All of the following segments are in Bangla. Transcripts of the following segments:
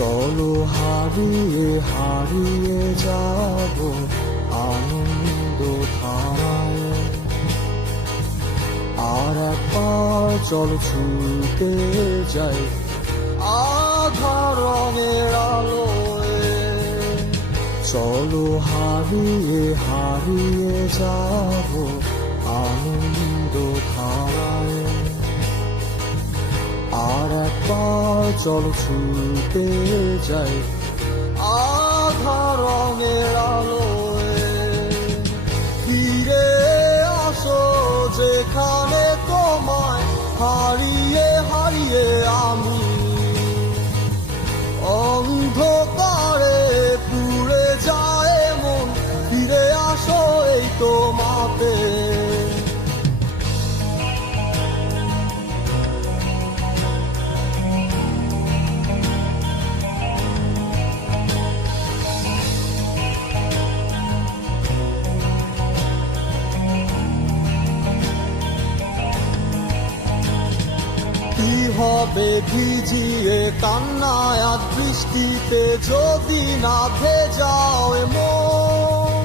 চলো হারিয়ে হারিয়ে যাব আনন্দ ধারায় আর একবার চলো ছুটে যাই আধার রঙের আলোয়। চলো হারিয়ে হারিয়ে যাব আনন্দ ধারায় আর একবার চলো ছুটে যাই আধার রঙের ফিরে আসো যেখানে তোমায় হারিয়ে হারিয়ে আমি। অন্ধকারে পুড়ে যায় মন, ফিরে আসো এই তোমাতে। কি হবে? ভিজিয়ে কান্নায় আর বৃষ্টিতে যদি না ভেজাও মন,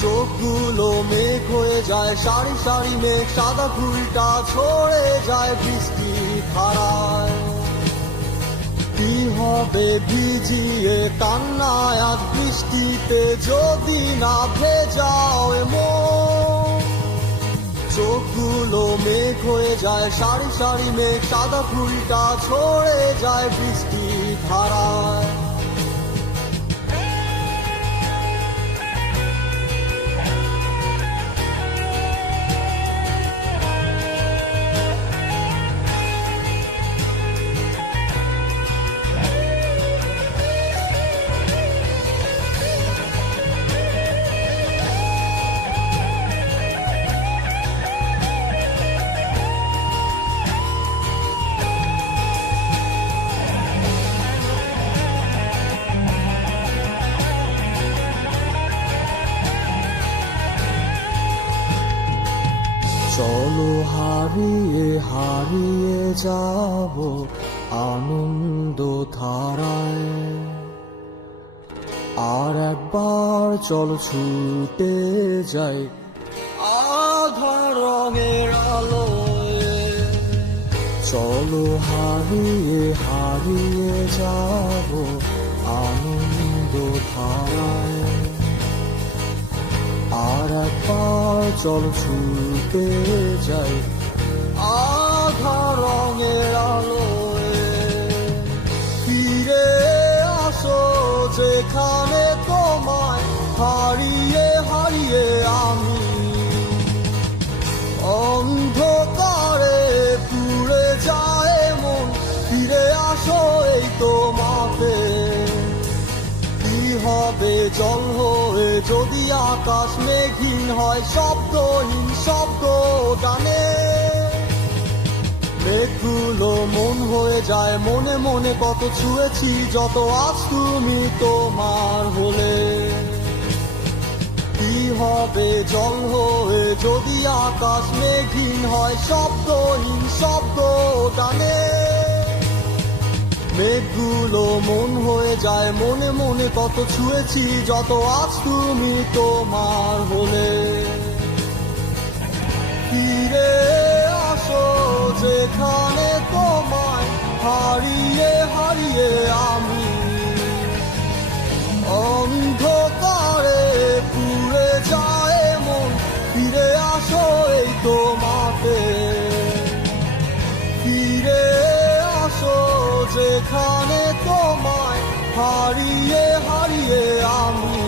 চোখগুলো মেঘ হয়ে যায়, সারি সারি মেঘ, সাদা ফুলটা ছড়ে যায় বৃষ্টি ধারায়। কি হবে? ভিজিয়ে কান্নায় আর বৃষ্টিতে যদি না ভেজাও মন, চোখগুলো মেঘ হয়ে যায় সারি সারি মেঘ সাদা ফুলটা ছড়ে যায় বৃষ্টি ধারায় চলো হারিয়ে হারিয়ে যাব আনন্দ ধারায়। আর একবার চল ছুটে যাই আধার রঙের চলো, হারিয়ে হারিয়ে যাব আনন্দ ধারায়। চলো ছুটে যাই। আধার রঙের আলোয়। ফিরে আসো যেখানে তোমায় হারিয়ে হারিয়ে আমি। অন্ধকারে পুড়ে যায় মন। ফিরে আসো এই তোমাকে। কি হবে জল যদি আকাশ মেঘহীন হয়, শব্দহীন শব্দ টানে মেঘগুলো মন হয়ে যায়, মনে মনে কত ছুঁয়েছি, যত আজ তুমি তোমার হলে। কি হবে জল হয়ে, যদি আকাশ মেঘহীন হয়, শব্দহীন শব্দ টানে মেঘগুলো মন হয়ে যায়, মনে মনে কত ছুঁয়েছি, যত আজ তুমি তোমার হলে। ফিরে আসো যেখানে যেখানে তোমায় হারিয়ে হারিয়ে আমি।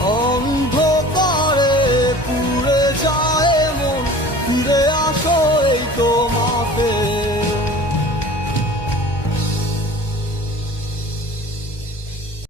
অন্ধকারে